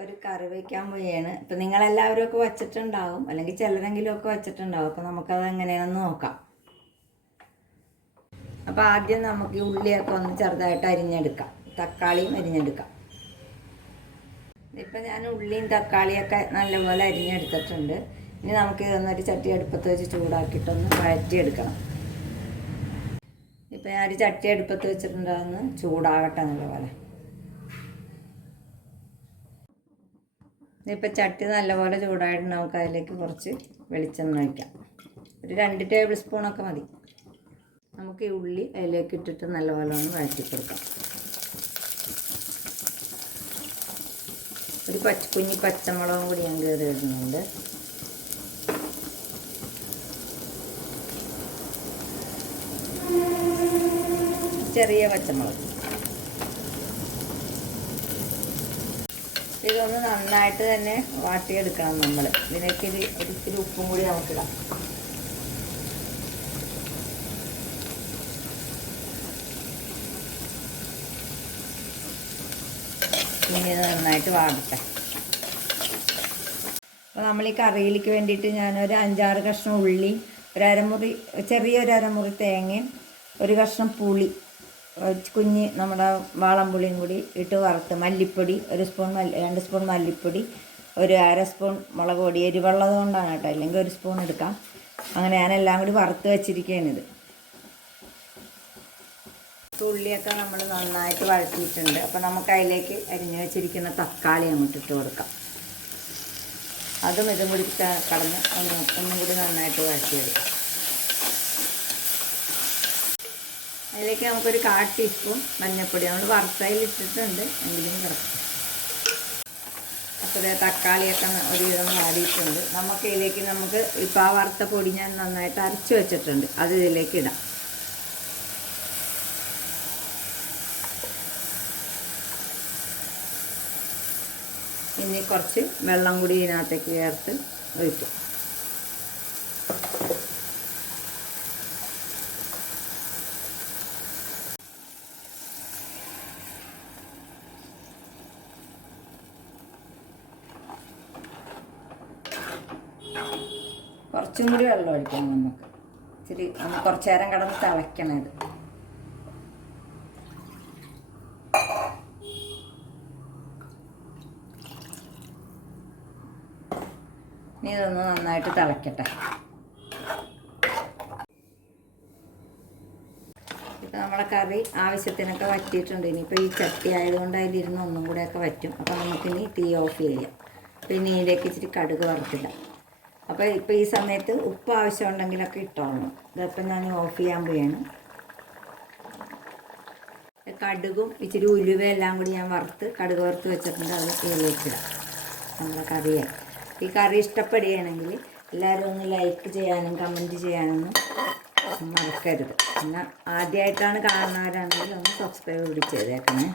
ഒരു കറി വയ്ക്കാൻ പോയാണ്. ഇപ്പം നിങ്ങളെല്ലാവരും ഒക്കെ വച്ചിട്ടുണ്ടാവും. അല്ലെങ്കിൽ ചിലരെങ്കിലും ഒക്കെ വച്ചിട്ടുണ്ടാവും. അപ്പം നമുക്കത് എങ്ങനെയാണെന്ന് നോക്കാം. അപ്പോൾ ആദ്യം നമുക്ക് ഈ ഉള്ളിയൊക്കെ ഒന്ന് ചെറുതായിട്ട് അരിഞ്ഞെടുക്കാം. തക്കാളിയും അരിഞ്ഞെടുക്കാം. ഇപ്പം ഞാൻ ഉള്ളിയും തക്കാളിയൊക്കെ നല്ലപോലെ അരിഞ്ഞെടുത്തിട്ടുണ്ട്. ഇനി നമുക്ക് ഇതൊന്നൊരു ചട്ടി അടുപ്പത്ത് വെച്ച് ചൂടാക്കിയിട്ടൊന്ന് വഴറ്റിയെടുക്കണം. ഇപ്പം ഞാൻ ഒരു ചട്ടി അടുപ്പത്ത് വെച്ചിട്ടുണ്ട് അതൊന്ന് ചൂടാകട്ടെ നല്ലപോലെ. ഇപ്പം ചട്ടി നല്ലപോലെ ചൂടായിട്ട് നമുക്ക് അതിലേക്ക് കുറച്ച് വെളിച്ചെണ്ണ ഒഴിക്കാം. ഒരു രണ്ട് ടേബിൾ സ്പൂണൊക്കെ മതി. നമുക്ക് ഈ ഉള്ളി അതിലേക്ക് ഇട്ടിട്ട് നല്ലപോലെ ഒന്ന് വഴറ്റി കൊടുക്കാം ഒരു പച്ച കുഞ്ഞി പച്ചമുളകും കൂടി ഞാൻ കയറി ഇടുന്നുണ്ട് ചെറിയ പച്ചമുളക്. ഇതൊന്ന് നന്നായിട്ട് തന്നെ വാട്ടിയെടുക്കണം നമ്മൾ ഇതിലേക്ക് ഒരു ഒരിത്തിരി ഉപ്പും കൂടി നമുക്കിടാം ഇനി ഇത് നന്നായിട്ട് വാടട്ടെ. അപ്പോൾ നമ്മൾ ഈ കറിയിലേക്ക് വേണ്ടിയിട്ട് ഞാനൊരു അഞ്ചാറ് കഷ്ണം ഉള്ളി ഒരു അരമുറി ചെറിയൊരു അരമുറി തേങ്ങയും ഒരു കഷ്ണം പുളി ഒരു കുഞ്ഞ് നമ്മുടെ വാളംപുളിയും കൂടി ഇട്ട് വറുത്ത് മല്ലിപ്പൊടി ഒരു സ്പൂൺ മല്ലി രണ്ട് സ്പൂൺ മല്ലിപ്പൊടി ഒരു അര സ്പൂൺ മുളക് പൊടി എരിവുള്ളത് കൊണ്ടാണ് കേട്ടോ. അല്ലെങ്കിൽ ഒരു സ്പൂൺ എടുക്കാം. അങ്ങനെ ഞാനെല്ലാം കൂടി വറുത്ത് വെച്ചിരിക്കുകയാണ് ഇത്. ഉള്ളിയൊക്കെ നമ്മൾ നന്നായിട്ട് വഴറ്റിയിട്ടുണ്ട്. അപ്പോൾ നമുക്ക് അതിലേക്ക് അരിഞ്ഞു വെച്ചിരിക്കുന്ന തക്കാളി അങ്ങോട്ട് ഇട്ട് കൊടുക്കാം. അതും ഇതും കൂടി കടന്ന് ഒന്ന് ഒന്നും കൂടി നന്നായിട്ട് വഴറ്റിയെടുക്കാം. അതിലേക്ക് നമുക്കൊരു കാ ടീസ്പൂൺ മഞ്ഞൾപ്പൊടി നമ്മൾ വറുത്തതിൽ ഇട്ടിട്ടുണ്ട്. എങ്കിലും കിടക്കും. അപ്പോൾ ഇത് തക്കാളിയൊക്കെ ഒരു ഒരുവിധം വാടിയിട്ടുണ്ട്. നമുക്ക് ഇതിലേക്ക് നമുക്ക് ഇപ്പോൾ ആ വറുത്ത പൊടി ഞാൻ നന്നായിട്ട് അരച്ച് വെച്ചിട്ടുണ്ട്. അത് ഇതിലേക്ക് ഇടാം. ഇനി കുറച്ച് വെള്ളം കൂടി ഇതിനകത്തേക്ക് ചേർത്ത് ഒഴിക്കും. കുറച്ചും കൂടി വെള്ളം ഒഴിക്കണം നമുക്ക്. ഇച്ചിരി ഒന്ന് കുറച്ച് നേരം കിടന്ന് തിളയ്ക്കണം ഇത്. ഇതൊന്ന് നന്നായിട്ട് തിളയ്ക്കട്ടെ. ഇപ്പം നമ്മളെ കറി ആവശ്യത്തിനൊക്കെ വറ്റിയിട്ടുണ്ട്. ഇനിയിപ്പോൾ ഈ ചട്ടി ആയതുകൊണ്ട് അതിലിരുന്ന് ഒന്നും കൂടെയൊക്കെ വറ്റും. അപ്പോൾ നമുക്കിനി തീ ഓഫ് ചെയ്യാം. പിന്നെ ഇതിലേക്ക് ഇച്ചിരി കടുക് വറുത്തിടാം. അപ്പോൾ ഇപ്പോൾ ഈ സമയത്ത് ഉപ്പ് ആവശ്യമുണ്ടെങ്കിലൊക്കെ ഇട്ടോളണം ഇതപ്പം ഞാൻ ഓഫ് ചെയ്യാൻ പോവാണ്. കടുകും ഇച്ചിരി ഉലുവ എല്ലാം കൂടി ഞാൻ വറുത്ത് കടുക് വറുത്ത് വെച്ചിട്ടുണ്ട്. അത് ഇതിലേക്കിടാം നമ്മുടെ കറിയെ. ഈ കറി ഇഷ്ടപ്പെടുകയാണെങ്കിൽ എല്ലാവരും ഒന്ന് ലൈക്ക് ചെയ്യാനും കമന്റ് ചെയ്യാനൊന്നും മറക്കരുത്. പിന്നെ ആദ്യമായിട്ടാണ് കാണുന്നവരാണെങ്കിൽ ഒന്ന് സബ്സ്ക്രൈബ് കൂടി ചെയ്തേക്കണേ.